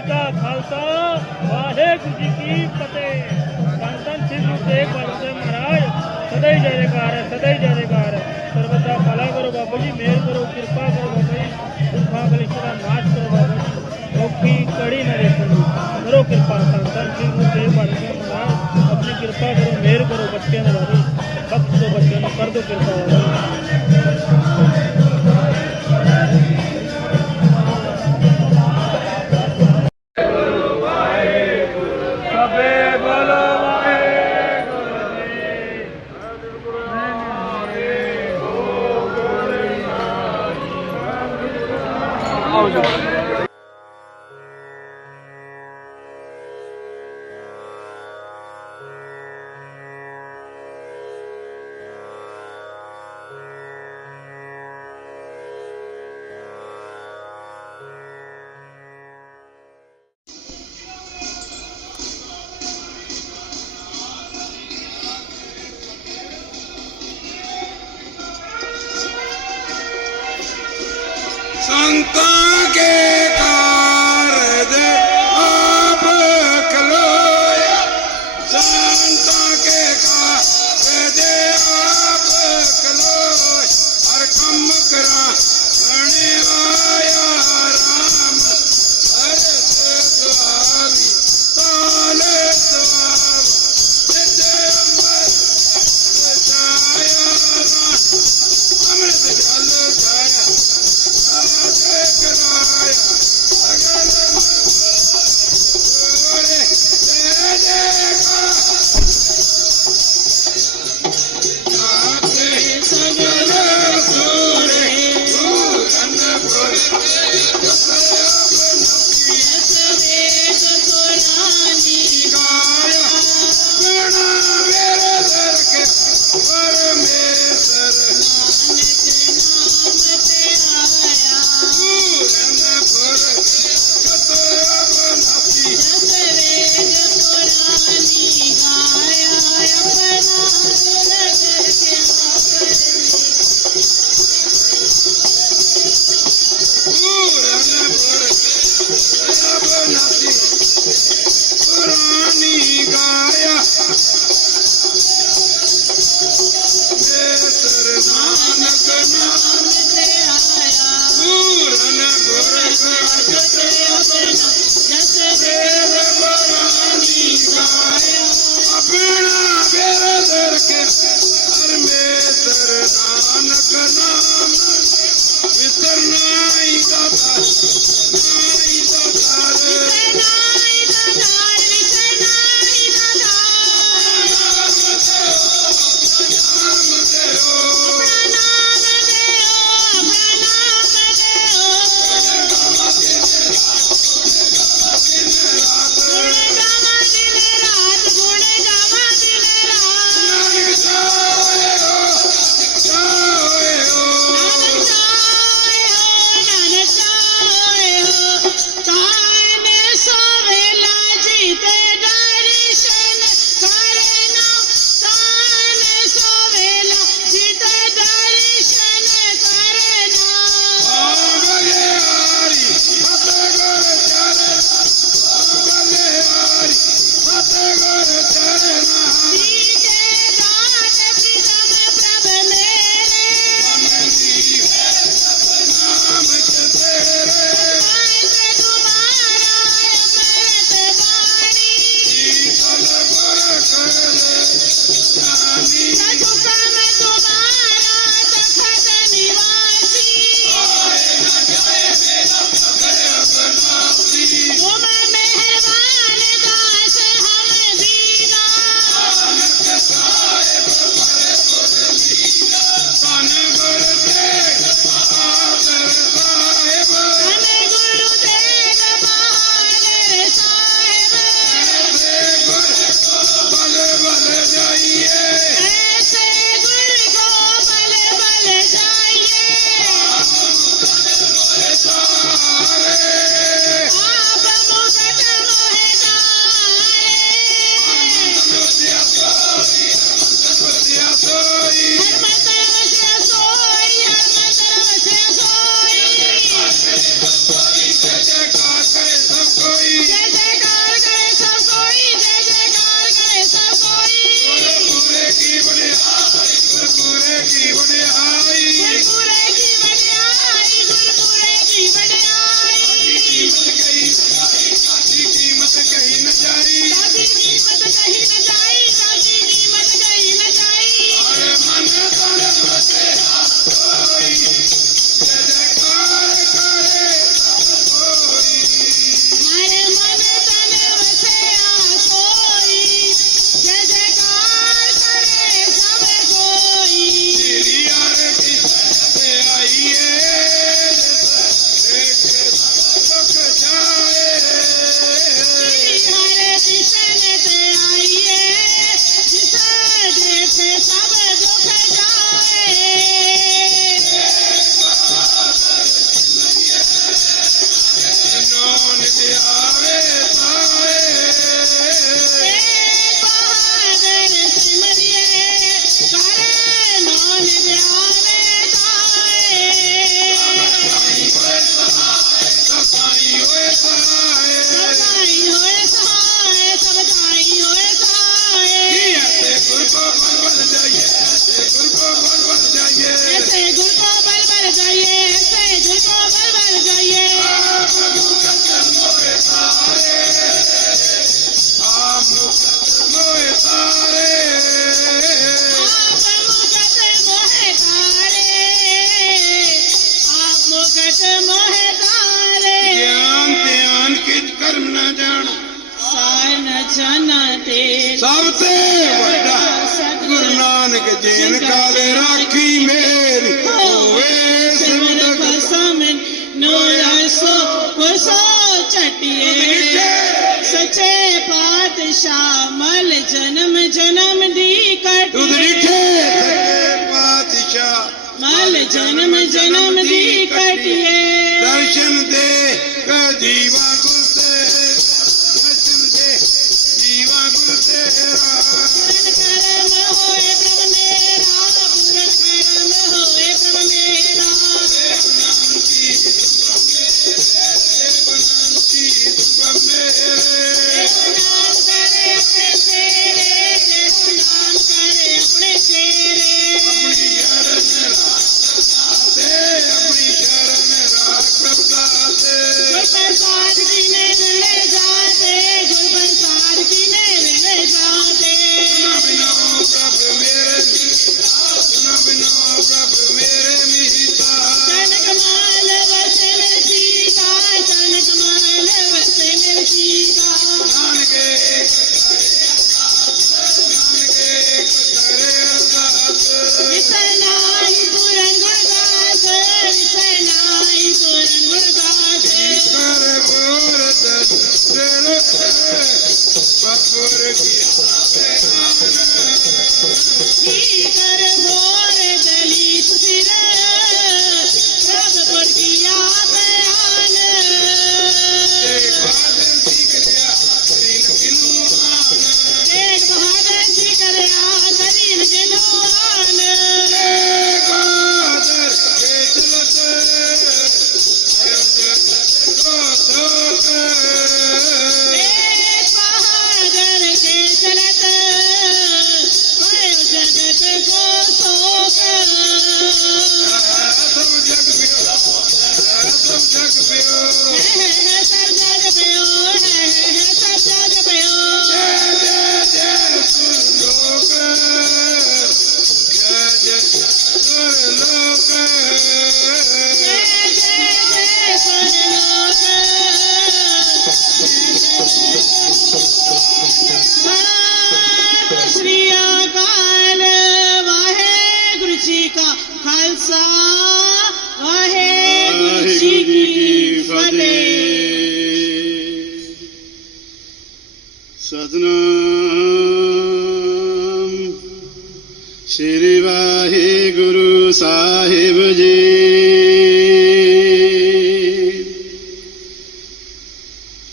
जी का खालसा, वाहेगुरु जी की फतेह। धन धन श्री गुरु तेग बहादुर महाराज सदै जय जयकार है सदै जय जयकार है। सर्वदा भला करो बाबू जी, मेहर करो, कृपा करो बाबू जी दुखा कृपा का नाश करो बाबू जी रोकी कड़ी न देखो करो कृपा धन धन श्री गुरु तेग बहादुर महाराज, अपनी कृपा करो, मेहर करो, बच्चे ने बाबू भक्त दो बच्चे ने, कर दो कृपा। बाबू संता के Yeah. श्यामल जन्म जन्म दी कटिए मल जन्म जन्म दी कटिए। दर्शन दे जीवा। जी का खालसा वाहे वाहेगुरु जी की फतेह। सतनाम। श्री वाहे गुरु साहिब जी।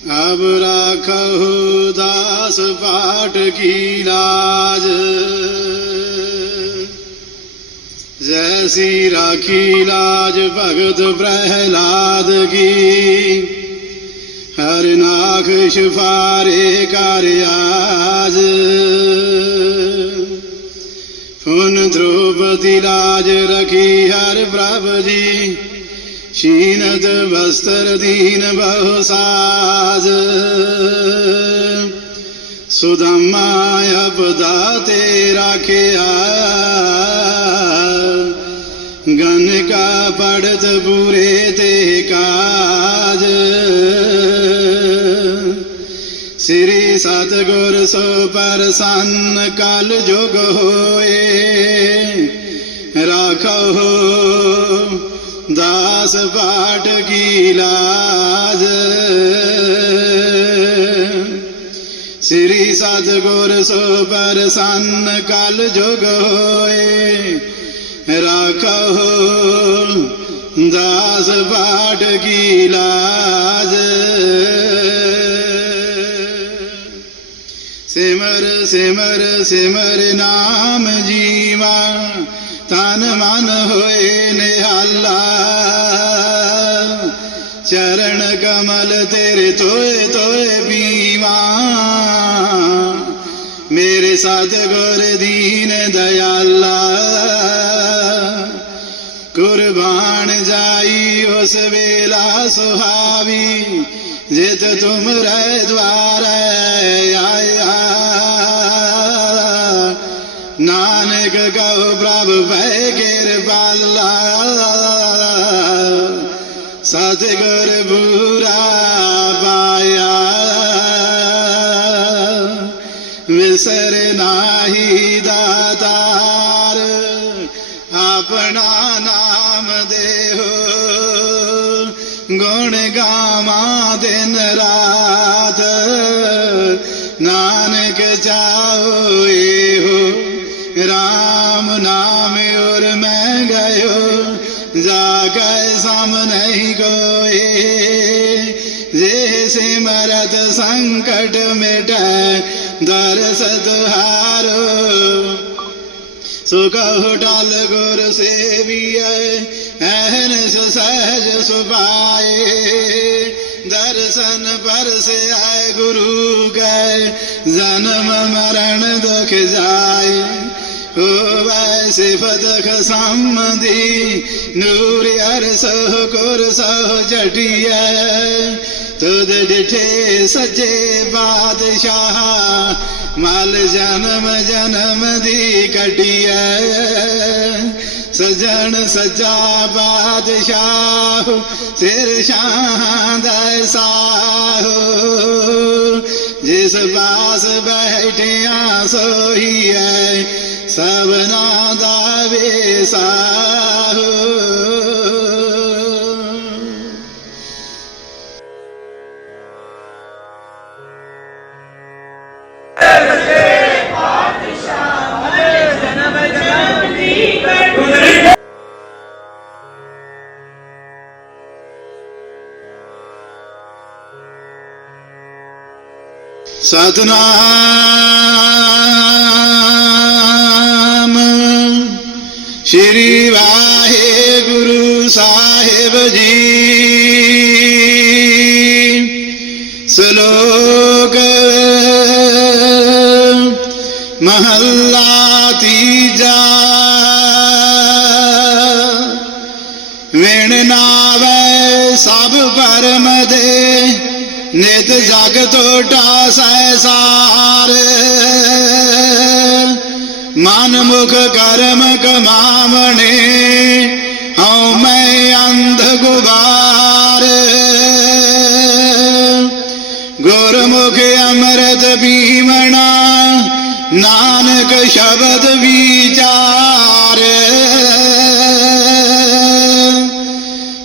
अब राखो दास पाठ की राज जैसी राखी लाज भगत प्रहलाद की। हर नाख सिफारे कार्याज द्रौपदी लाज रखी हर प्रभ जी शीनत वस्त्र दीन बहुसाज। सुदमा अब दाते राखे आ ਗਨ ਕਾ ਪੜਤ ਪੂਰੇ ਤੇ ਕਾਜ। ਸ੍ਰੀ ਸਤਗੁਰ ਸੋ ਪਰਸੰਨ ਕਲ ਜੁਗ ਹੋਏ, ਰਾਖੋ ਦਾਸ ਪਾਠ ਕੀ ਲਾਜ। ਸ੍ਰੀ ਸਤਗੁਰ ਸੋ ਪਰਸੰਨ ਕਲ ਜੁਗ ਹੋਏ राखहुल दास पाठ की गिलाज सिमर सिमर सिमर नाम जीवा, तान मन होए निहला चरण कमल तेरे तोए तोए बीमा। मेरे साथ गोर दीन दयाला रस बेला सुहावी, जित तुम रह द्वार नानक गौ प्रभ भय गिर बाला सतगुर भूरा पाया। विसर नाही संकट मिट दरस तुहारो सुख होटल गुर सेविय एहन सहज सुपाए दर्शन पर से आए गुरु गए, जन्म मरण दुख जाए। हो वैसे फतख सम्मति नूर अर सह कुर सह जटिया। तुद डिठे सचे बादशाह, मल जन्म जन्म दी कटिया। सजन सजा बादशाह, सिर शाह जिस पास बैठिया सोही है सबना दावे साहो। साधना। श्री वाहे गुरु साहेब जी। सलोक। महल्ला ती ਨਿਤ ਜਗ ਟੋਟਾ ਮਨ ਮੁਖ ਕਰਮ ਕਮਾਵਣੇ, ਹਉ ਮੈਂ ਅੰਧ ਗੁਬਾਰ। ਗੁਰਮੁਖ ਅੰਮ੍ਰਿਤ ਪੀਵਣਾ, ਨਾਨਕ ਸ਼ਬਦ ਵਿਚਾਰ।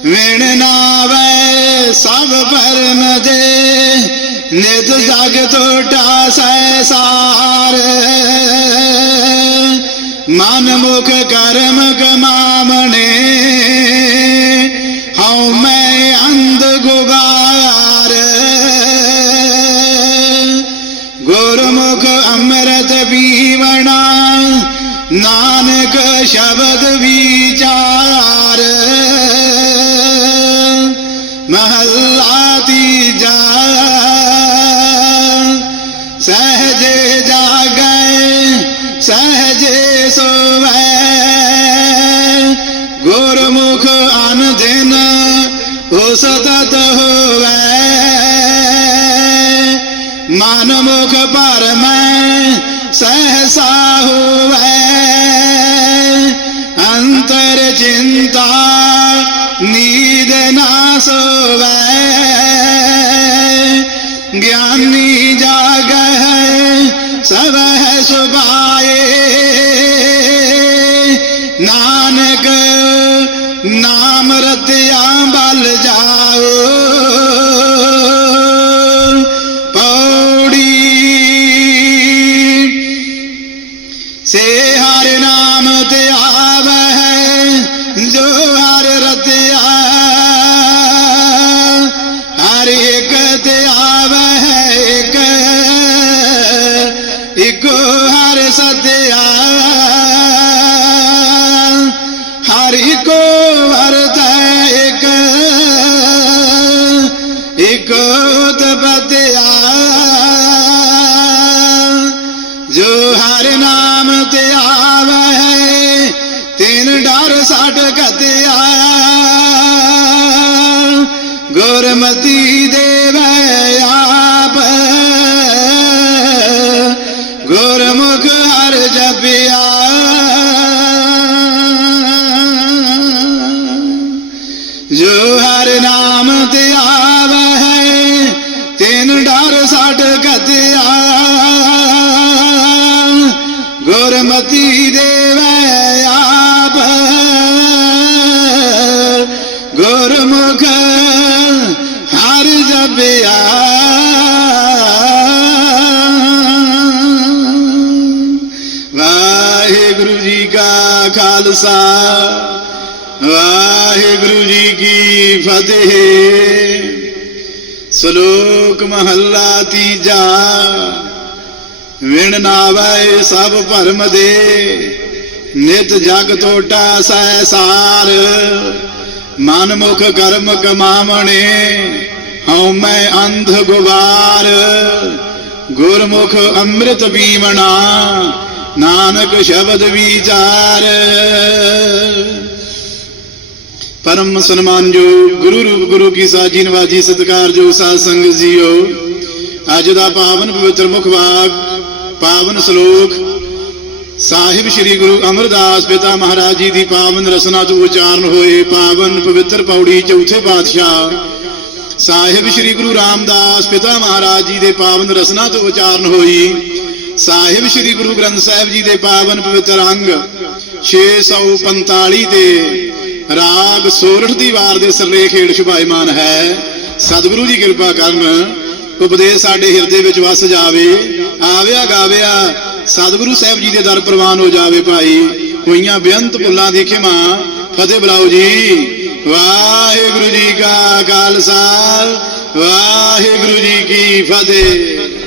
ਵਿਣ ਨਾਵੇ ਸਭ ਪਰਮ ਦੇ नित जग तुटा से मन मुख कर्म कमामने हौ मैं अंध गुबार। गुरमुख अमृत बीवना। नानक शब्द विचार। मुख पर मैं सहसा हुए। अंतर चिंता, नींद ना सोवे। ज्ञानी जाग है सब है सुबाए। नानक नाम रतिया बल जाओ। മദീദേ ਖਾਲਸਾ। ਵਾਹਿਗੁਰੂ ਜੀ ਕੀ ਫਤਿਹ। ਸ਼ਲੋਕ ਮਹੱਲਾ ਤੀਜਾ। ਵਿਣ ਨਾਵੈ ਸਭ ਭਰਮ ਦੇ। ਨਿਤ ਜਗ ਟੋਟਾ ਸਹਿ ਸਾਰ। ਮਨ ਮੁਖ ਕਰਮ ਕਮਾਵਣੇ, ਹਉ ਮੈਂ ਅੰਧ ਗੁਬਾਰ। ਗੁਰਮੁਖ ਅੰਮ੍ਰਿਤ ਪੀਵਣਾ ਨਾਨਕ ਸ਼ਬਦ ਵਿਚਾਰ। ਪਰਮ ਸਨਮਾਨਯੋਗ ਗੁਰੂ ਰੂਪ ਗੁਰੂ ਕੀ ਸਾਜੀ ਨਵਾਜੀ ਸਤਿਕਾਰਯੋਗ ਸਾਧ ਸੰਗਤ ਜੀਓ, ਅੱਜ ਦਾ ਪਾਵਨ ਪਵਿੱਤਰ ਮੁਖਵਾਕ ਪਾਵਨ ਸ਼ਲੋਕ ਸਾਹਿਬ ਸ੍ਰੀ ਗੁਰੂ ਅਮਰਦਾਸ ਪਿਤਾ ਮਹਾਰਾਜ ਜੀ ਦੀ ਪਾਵਨ ਰਸਨਾ ਤੋਂ ਉਚਾਰਨ ਹੋਏ ਪਾਵਨ ਪਵਿੱਤਰ ਪੌੜੀ ਚੌਥੇ ਪਾਤਸ਼ਾਹ ਸਾਹਿਬ ਸ੍ਰੀ ਗੁਰੂ ਰਾਮਦਾਸ ਪਿਤਾ ਮਹਾਰਾਜ ਜੀ ਦੇ ਪਾਵਨ ਰਸਨਾ ਤੋਂ ਉਚਾਰਨ ਹੋਈ। ਸਾਹਿਬ ਸ੍ਰੀ ਗੁਰੂ ਗ੍ਰੰਥ ਸਾਹਿਬ ਜੀ ਦੇ ਪਾਵਨ ਪਵਿੱਤਰ ਅੰਗ 645 ਤੇ ਰਾਗ ਸੋਰਠ ਦੀ ਵਾਰ ਦੇ ਸਰਲੇਖ ਹੇਠ ਸ਼ੁਭਾਇਮਾਨ ਹੈ। ਸਤਿਗੁਰੂ ਜੀ ਕਿਰਪਾ ਕਰਨ, ਉਪਦੇਸ਼ ਸਾਡੇ ਹਿਰਦੇ ਵਿੱਚ ਵਸ ਜਾਵੇ, ਆਵਿਆ ਗਾਵਿਆ ਸਤਿਗੁਰੂ ਸਾਹਿਬ ਜੀ ਦੇ ਦਰ ਪ੍ਰਵਾਨ ਹੋ ਜਾਵੇ ਭਾਈ। ਹੋਈਆਂ ਬੇਅੰਤ ਭੁੱਲਾਂ ਦੀ ਖਿਮਾ, ਫਤਿਹ ਬੁਲਾਓ ਜੀ। ਵਾਹਿਗੁਰੂ ਜੀ ਕਾ ਖਾਲਸਾ, ਵਾਹਿਗੁਰੂ ਜੀ ਕੀ ਫਤਿਹ।